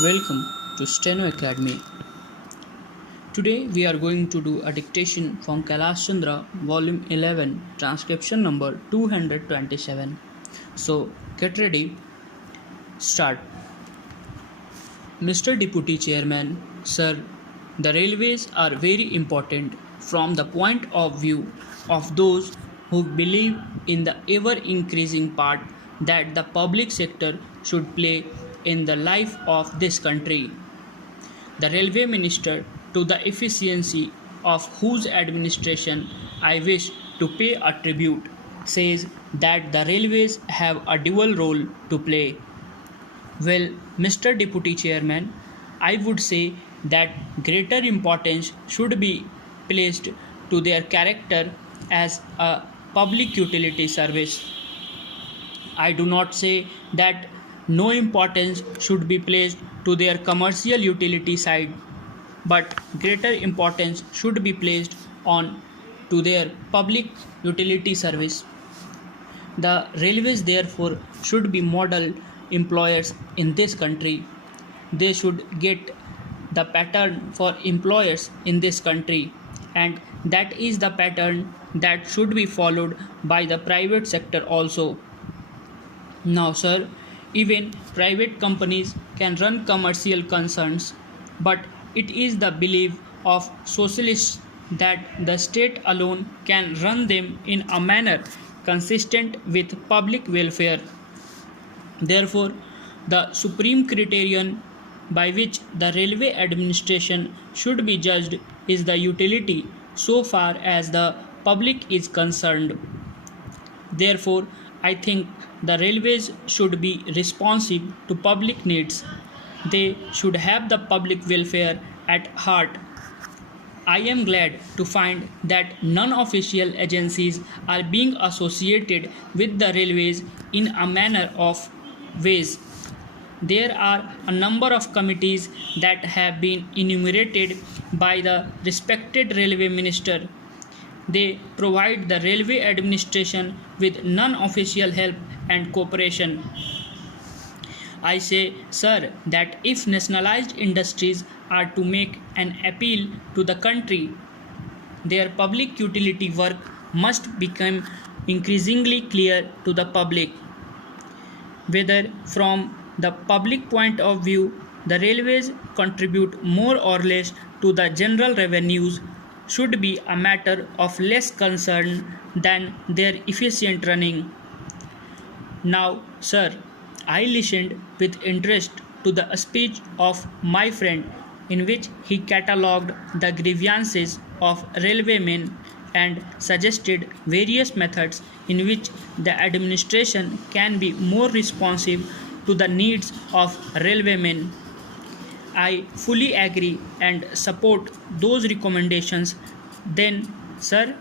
Welcome to Steno Academy. Today we are going to do a dictation from Kailash Chandra, Volume 11, transcription number 227. So get ready, start. Mr. Deputy Chairman, Sir, the railways are very important from the point of view of those who believe in the ever increasing part that the public sector should play in the life of this country. The railway minister, to the efficiency of whose administration I wish to pay a tribute, says that the railways have a dual role to play. Well, Mr. Deputy Chairman, I would say that greater importance should be placed to their character as a public utility service. I do not say that no importance should be placed to their commercial utility side, but greater importance should be placed on to their public utility service. The railways therefore should be model employers in this country. They should get the pattern for employers in this country, and that is the pattern that should be followed by the private sector also. Now, sir, even private companies can run commercial concerns, but it is the belief of socialists that the state alone can run them in a manner consistent with public welfare. Therefore, the supreme criterion by which the railway administration should be judged is the utility so far as the public is concerned. Therefore, I think the railways should be responsive to public needs. They should have the public welfare at heart. I am glad to find that non-official agencies are being associated with the railways in a manner of ways. There are a number of committees that have been enumerated by the respected railway minister. They provide the railway administration with non-official help and cooperation. I say, sir, that if nationalized industries are to make an appeal to the country, their public utility work must become increasingly clear to the public. Whether from the public point of view, the railways contribute more or less to the general revenues should be a matter of less concern than their efficient running. Now, sir, I listened with interest to the speech of my friend in which he catalogued the grievances of railwaymen and suggested various methods in which the administration can be more responsive to the needs of railwaymen. I fully agree and support those recommendations. Then, sir,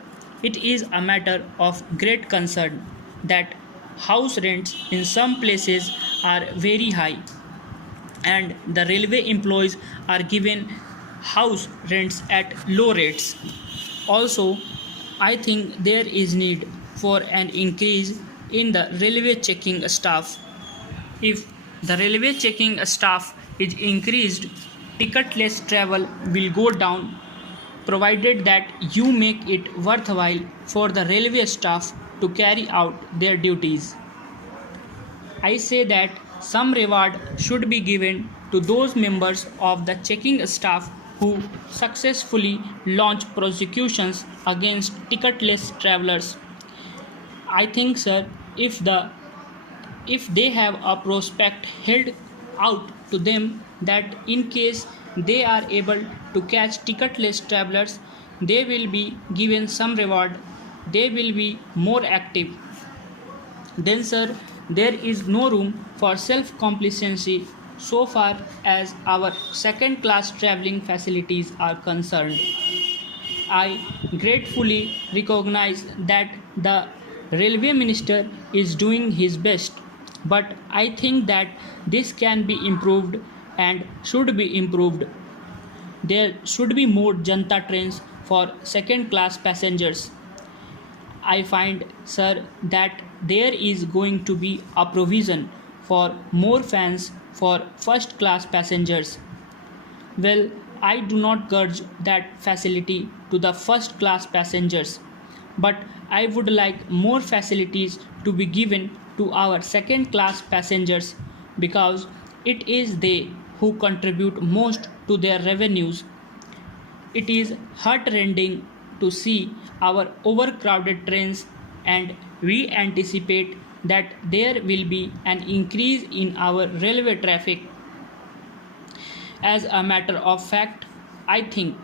it is a matter of great concern that house rents in some places are very high, and the railway employees are given house rents at low rates. Also, I think there is need for an increase in the railway checking staff. If the railway checking staff is increased, ticketless travel will go down, provided that you make it worthwhile for the railway staff to carry out their duties. I say that some reward should be given to those members of the checking staff who successfully launch prosecutions against ticketless travelers. I think, sir, if they have a prospect held out to them that in case they are able to catch ticketless travelers, they will be given some reward, they will be more active. Then, sir, there is no room for self complacency so far as our second class traveling facilities are concerned. I gratefully recognize that the railway minister is doing his best, but I think that this can be improved and should be improved. There should be more Janta trains for second class passengers. I find, sir, that there is going to be a provision for more fans for first class passengers. Well, I do not grudge that facility to the first class passengers, but I would like more facilities to be given to our second class passengers because it is they who contribute most to their revenues. It is heartrending to see our overcrowded trains, and we anticipate that there will be an increase in our railway traffic. As a matter of fact, I think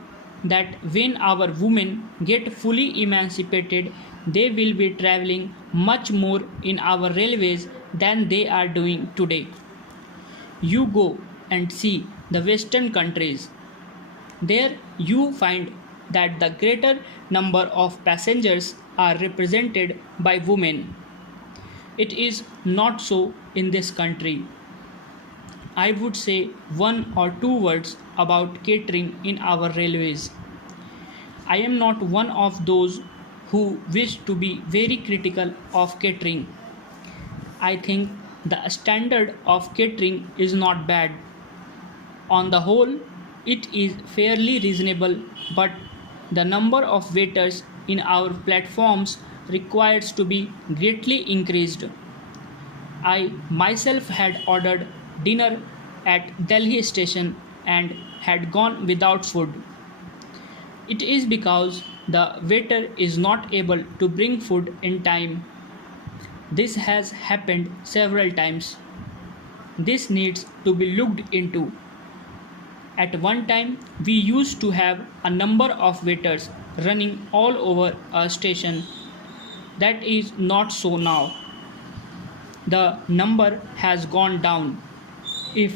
that when our women get fully emancipated, they will be traveling much more in our railways than they are doing today. You go and see the Western countries. There you find that the greater number of passengers are represented by women. It is not so in this country. I would say one or two words about catering in our railways. I am not one of those who wish to be very critical of catering. I think the standard of catering is not bad. On the whole, it is fairly reasonable, but the number of waiters in our platforms requires to be greatly increased. I myself had ordered dinner at Delhi station and had gone without food. It is because the waiter is not able to bring food in time. This has happened several times. This needs to be looked into. At one time, we used to have a number of waiters running all over a station. That is not so now. The number has gone down. If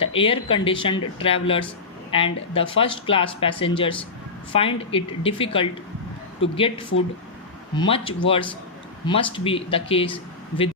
the air conditioned travelers and the first class passengers find it difficult to get food, much worse must be the case with